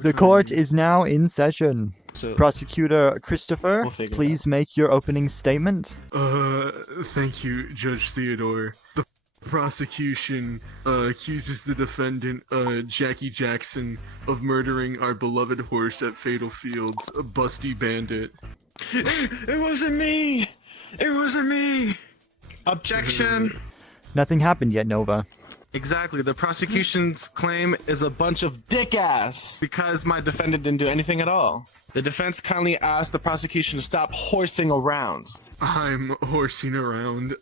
The court is now in session. So, Prosecutor Christopher, please make your opening statement. Thank you, Judge Theodore. The prosecution accuses the defendant, Jackie Jackson, of murdering our beloved horse at Fatal Fields, Busty Bandit. It wasn't me! It wasn't me! Objection! Nothing happened yet, Nova. Exactly. The prosecution's claim is a bunch of dick-ass because my defendant didn't do anything at all. The defense kindly asked the prosecution to stop horsing around. I'm horsing around.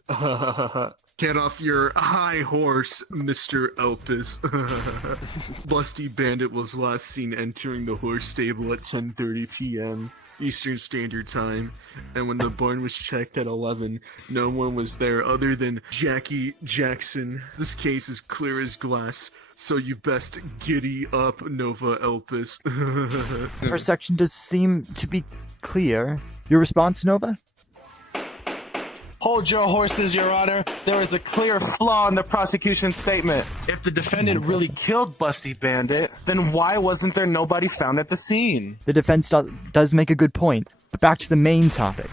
Get off your high horse, Mr. Elpis. Busty Bandit was last seen entering the horse stable at 10:30 p.m. Eastern Standard Time, and when the barn was checked at 11, no one was there other than Jackie Jackson. This case is clear as glass, so you best giddy up, Nova Elpis. First section does seem to be clear. Your response, Nova? Hold your horses, Your Honor. There is a clear flaw in the prosecution's statement. If the defendant really killed Busty Bandit, then why wasn't there nobody found at the scene? The defense does make a good point, but back to the main topic.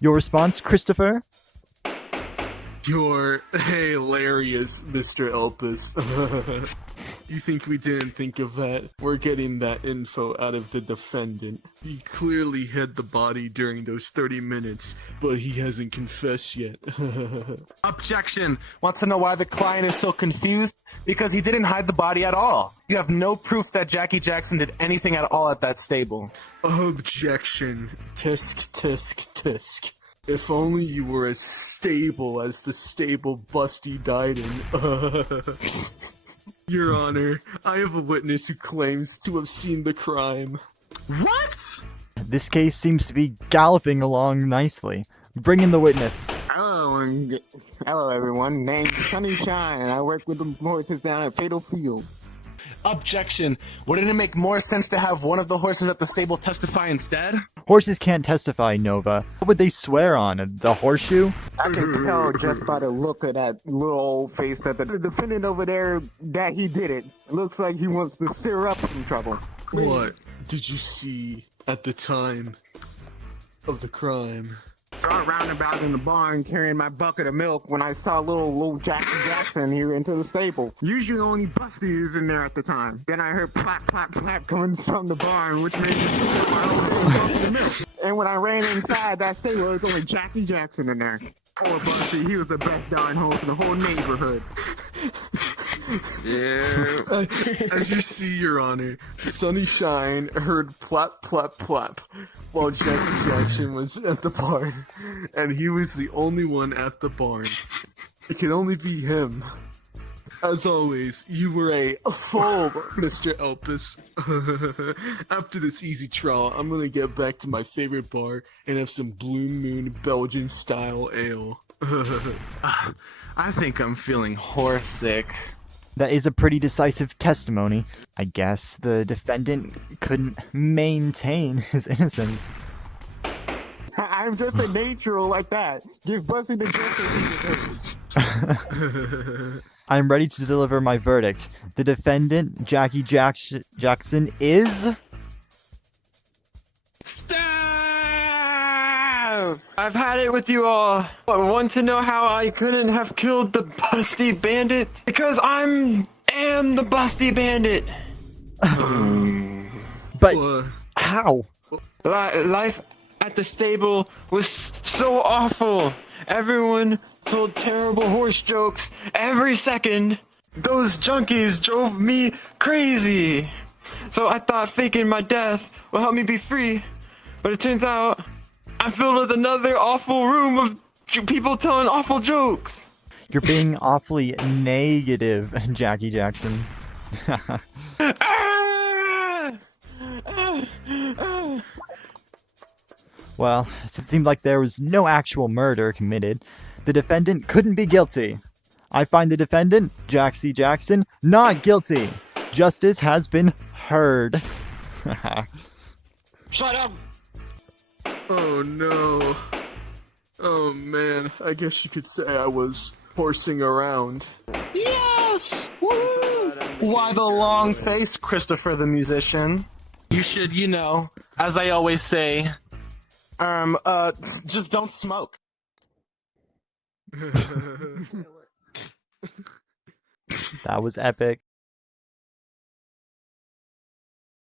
Your response, Christopher? You're hilarious, Mr. Elpis. You think we didn't think of that? We're getting that info out of the defendant. He clearly hid the body during those 30 minutes, but he hasn't confessed yet. Objection! Want to know why the client is so confused? Because he didn't hide the body at all. You have no proof that Jackie Jackson did anything at all at that stable. Objection. Tisk, tisk, tisk. If only you were as stable as the stable Busty died in. Your Honor, I have a witness who claims to have seen the crime. What? This case seems to be galloping along nicely. Bring in the witness. Hello everyone, name's Sunshine, and I work with the horses down at Fatal Fields. Objection. Wouldn't it make more sense to have one of the horses at the stable testify instead? Horses can't testify, Nova. What would they swear on? The horseshoe? I can tell just by the look of that little old face that the defendant over there, that he did it. It looks like he wants to stir up some trouble. What did you see at the time of the crime? So I ran about in the barn carrying my bucket of milk when I saw little Jackie Jackson here into the stable. Usually only Busty is in there at the time. Then I heard plap, plap, plap coming from the barn, which made me spill my own bucket of milk. And when I ran inside that stable, there was only Jackie Jackson in there. Poor Busty, he was the best darn horse in the whole neighborhood. Yeah. As you see, Your Honor, Sunshine heard plap, plap, plap while Jackie Jackson was at the barn, and he was the only one at the barn. It can only be him. As always, you were a fool, Mr. Elpis. After this easy trial, I'm gonna get back to my favorite bar and have some Blue Moon Belgian-style ale. I think I'm feeling horse-sick. That is a pretty decisive testimony. I guess the defendant couldn't maintain his innocence. I'm just a natural like that. Give Busty the justice. I'm ready to deliver my verdict. The defendant, Jackie Jackson, is... Stop! I've had it with you all. I want to know how I couldn't have killed the Busty Bandit? Because I am the Busty Bandit. But how? Life at the stable was so awful. Everyone told terrible horse jokes every second. Those junkies drove me crazy. So I thought faking my death will help me be free. But it turns out I'm filled with another awful room of people telling awful jokes. You're being awfully negative, Jackie Jackson. Well, it seemed like there was no actual murder committed. The defendant couldn't be guilty. I find the defendant, Jackie Jackson, not guilty. Justice has been heard. Shut up! Oh no. Oh man, I guess you could say I was horsing around. Yes! Woo! Why the long face, Christopher the musician? You should, as I always say, just don't smoke. That was epic.